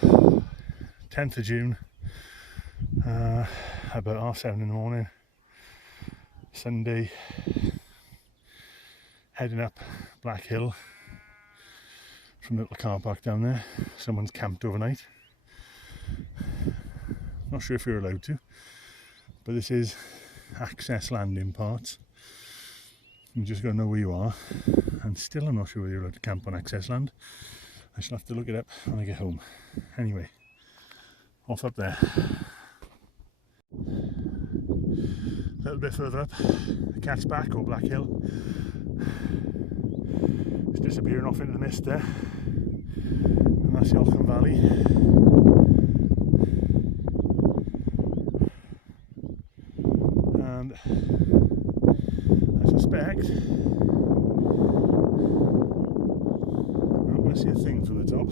10th of June, about 7:30 in the morning, Sunday, heading up Black Hill from the little car park down there. Someone's camped overnight. Not sure if you're allowed to, but this is access land in parts. You just gotta know where you are, and still I'm not sure whether you're allowed to camp on access land. I shall have to look it up when I get home. Anyway, off up there. A little bit further up, Cat's Back or Black Hill. It's disappearing off into the mist there, and that's the Olchan Valley. And I suspect I'm not going to see a thing from the top.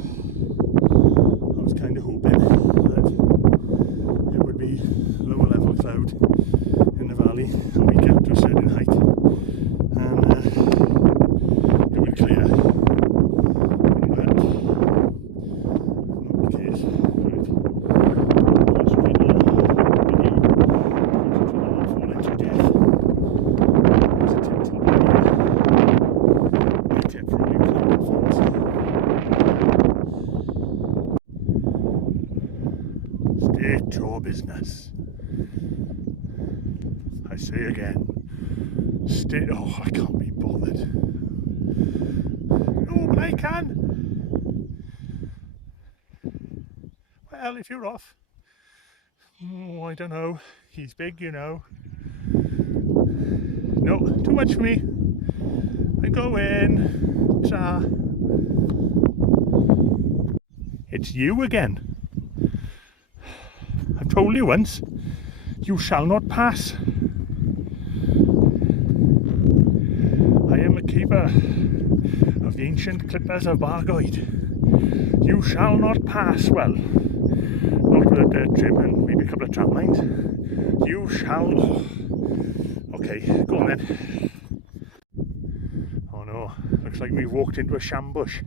I was kind of hoping that it would be lower level cloud in the valley and we get to a certain height and it would clear, but not the case. Right. Concentrate on video, concentrate on not falling to death. There's a tip top idea. My tip for all you climbing fans. State your business. I say again, oh, I can't be bothered. No, but I can. Well, if you're off. Oh, I don't know. He's big, you know. No, too much for me. I go in. Ta. It's you again. I've told you once. You shall not pass. I am a keeper of the ancient clippers of Bargoed. You shall not pass. Well, not with a dirt trim and maybe a couple of tram lines. You shall. Okay, go on then. Oh no, looks like we've walked into a sham bush.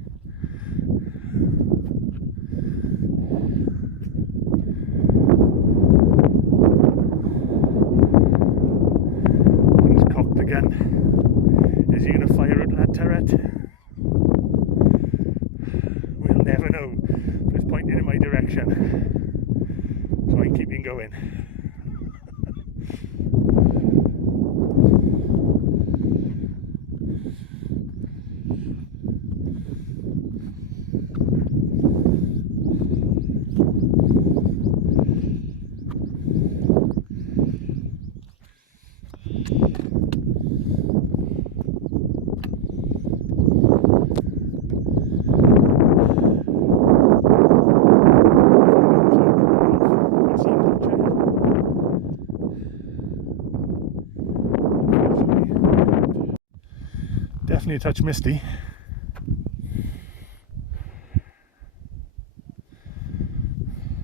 One's cocked again. Is he going to fire at that turret? We'll never know, but it's pointing in my direction, so I'm keeping going. Definitely a touch misty.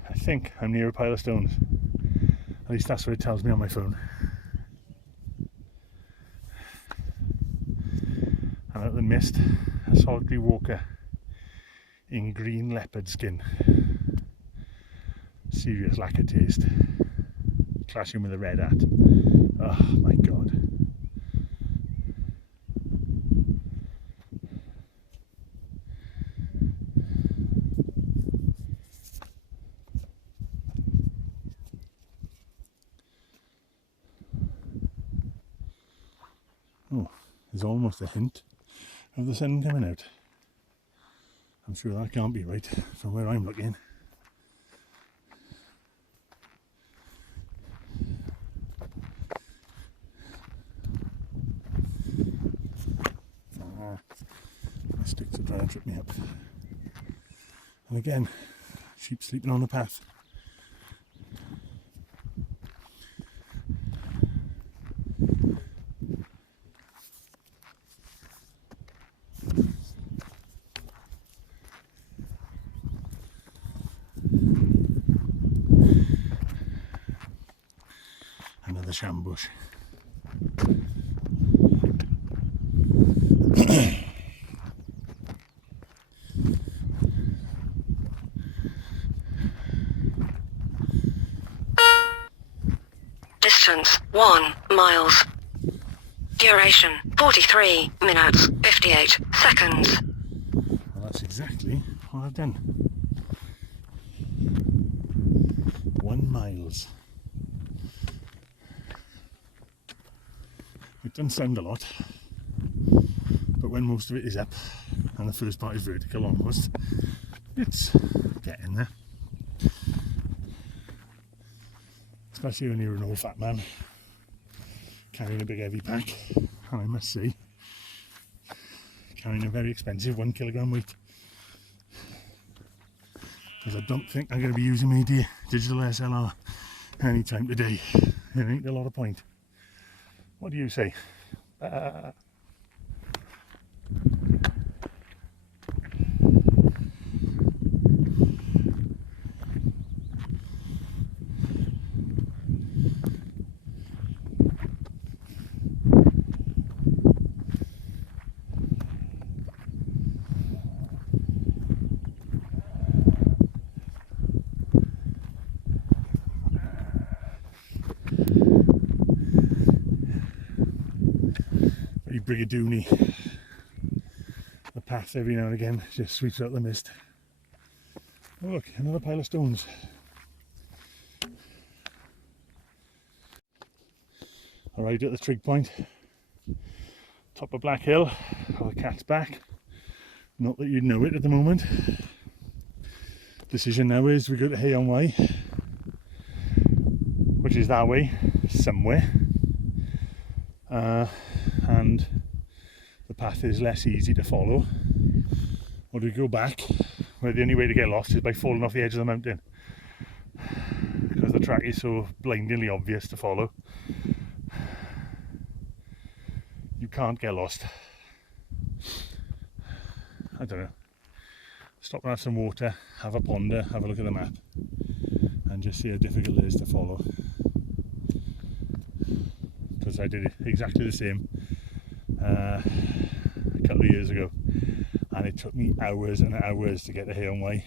I think I'm near a pile of stones. At least that's what it tells me on my phone. And out of the mist, a solitary walker in green leopard skin. Serious lack of taste. Clashing with a red hat. Oh my god. Oh, there's almost a hint of the sun coming out. I'm sure that can't be right from where I'm looking. My sticks are trying to trip me up. And again, sheep sleeping on the path. Another shambush. Distance 1 miles. Duration 43 minutes 58 seconds. Well, that's exactly what I've done. 1 miles. It doesn't sound a lot, but when most of it is up and the first part is vertical almost, it's getting there. Especially when you're an old fat man carrying a big heavy pack, and I must say, carrying a very expensive 1 kilogram weight. Because I don't think I'm going to be using my digital SLR anytime today. There ain't a lot of point. What do you say? Very brigadoony. The path every now and again just sweeps out the mist. Oh look, another pile of stones. Arrived at the trig point, top of Black Hill, or the Cat's Back. Not that you'd know it at the moment. Decision now is we go to Hay on Wye, which is that way, somewhere. And the path is less easy to follow. Or do we go back, where the only way to get lost is by falling off the edge of the mountain, because the track is so blindingly obvious to follow. You can't get lost. I don't know. Stop and have some water, have a ponder, have a look at the map, and just see how difficult it is to follow. Because I did exactly the same a couple of years ago, and it took me hours and hours to get to Hay on Wye,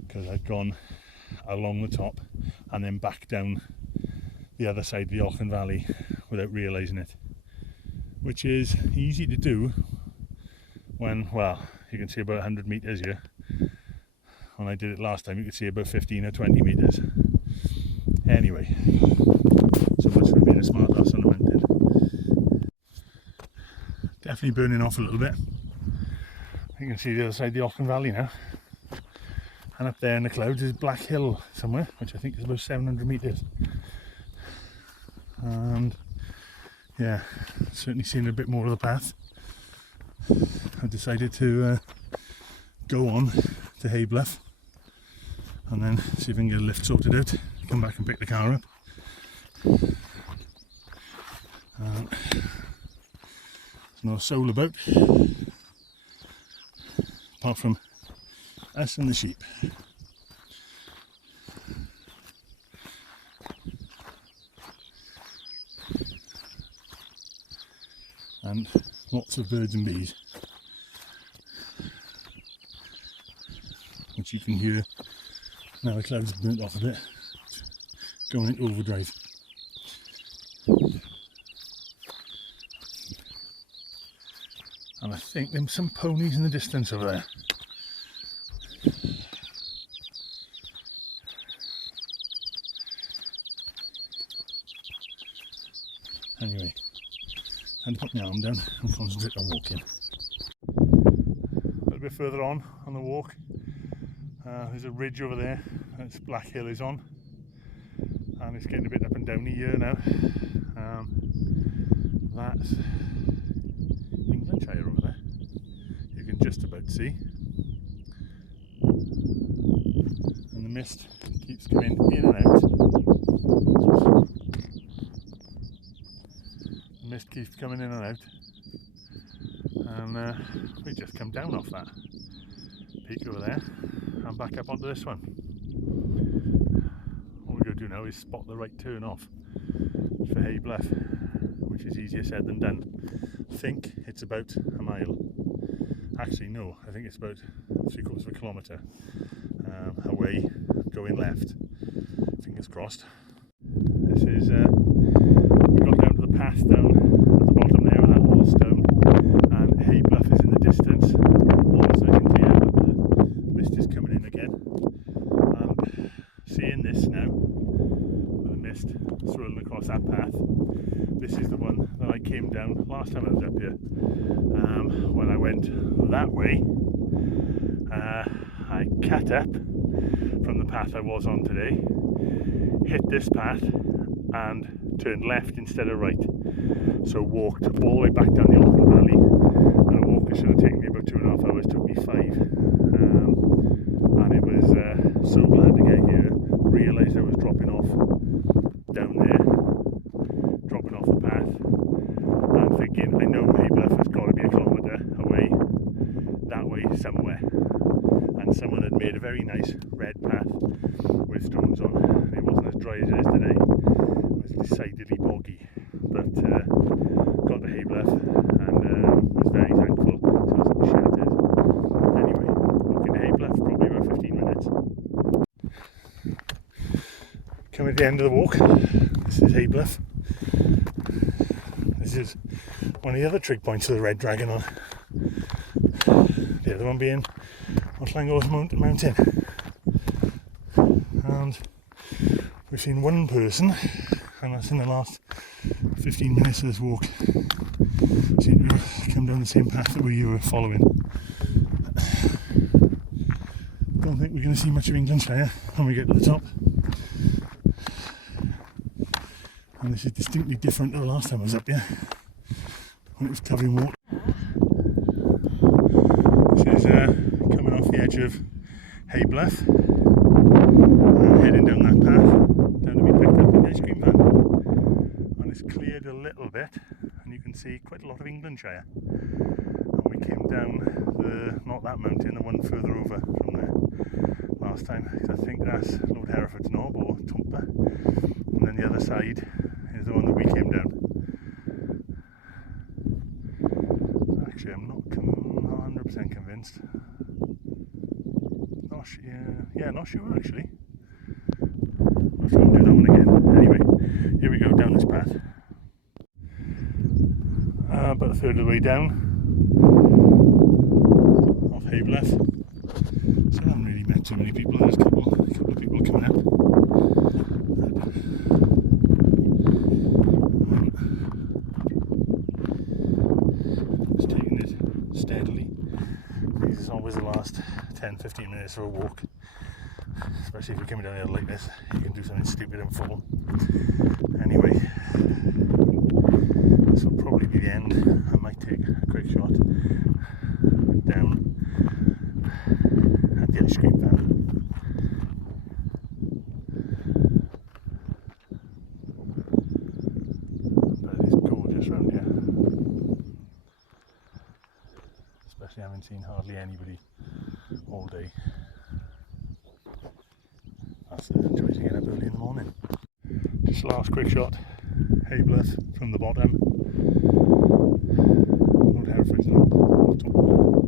because I'd gone along the top and then back down the other side of the Auckland Valley without realising it, which is easy to do when, well, you can see about 100 metres here. When I did it last time you could see about 15 or 20 metres. Anyway, so much for being a smart ass on a mountain. Definitely burning off a little bit. You can see the other side of the Auckland Valley now. And up there in the clouds is Black Hill somewhere, which I think is about 700 metres. And yeah, certainly seen a bit more of the path. I decided to go on to Hay Bluff and then see if I can get a lift sorted out, come back and pick the car up. There's no soul about, apart from us and the sheep. And lots of birds and bees, which you can hear now. The clouds have burnt off a bit, going into overdrive. And I think there's some ponies in the distance over there. Anyway, and put my arm down and concentrate on walking. A little bit further on the walk, there's a ridge over there that's Black Hill is on, and it's getting a bit up and down here now. That's Englandshire over there, you can just about see, and the mist keeps coming in and out. Mist keeps coming in and out, and we just come down off that peak over there and back up onto this one. All we're going to do now is spot the right turn off for Hay Bluff, which is easier said than done. I think it's about a mile. Actually no, I think it's about 3/4 of a kilometre away, going left. Fingers crossed. This is time I was up here. When I went that way, I cut up from the path I was on today, hit this path and turned left instead of right. So walked all the way back down the Longtown Valley, and a walk that should have taken me about 2.5 hours took me 5. And it was so glad to get here. Realised I was dropping off down there, dropping off the path, and thinking, I know Hay Bluff has got to be a kilometre away, that way somewhere. And someone had made a very nice red path with stones on. It wasn't as dry as it is today. It was decidedly boggy, but got to Hay Bluff and was very thankful so it wasn't shattered. Anyway, walking to Hay Bluff, probably about 15 minutes. Coming to the end of the walk, this is Hay Bluff. This is one of the other trig points of the Red Dragon on. The other one being on Llangollen Mountain. And we've seen one person, and that's in the last 15 minutes of this walk, seem to have come down the same path that we were following. Don't think we're going to see much of Englandshire when we get to the top. And this is distinctly different to the last time I was up here, when it was covered in water. This is coming off the edge of Hay Bluff, and heading down that path, down to be picked up in the ice cream van. And it's cleared a little bit, and you can see quite a lot of Englandshire. And we came down not that mountain, the one further over from there last time, because I think that's Lord Hereford's Knob or Tumpa, and then the other side is the one that we came down. Actually, I'm not 100% convinced. Not sure actually. I'll try and do that one again. Anyway, here we go down this path. About a third of the way down off Hay Bluff. So I haven't really met too many people. There's a couple of people coming up. Just taking it steadily. This is always the last 10-15 minutes of a walk. Especially if you're coming down here like this, you can do something stupid and fall. Anyway, this will probably be the end. I might take a quick shot down at the ice cream van. But it's gorgeous around here. Especially having seen hardly anybody all day. That's the joy to get up early in the morning. Just last quick shot, Hay Bluff from the bottom. Lord Hereford's Knob.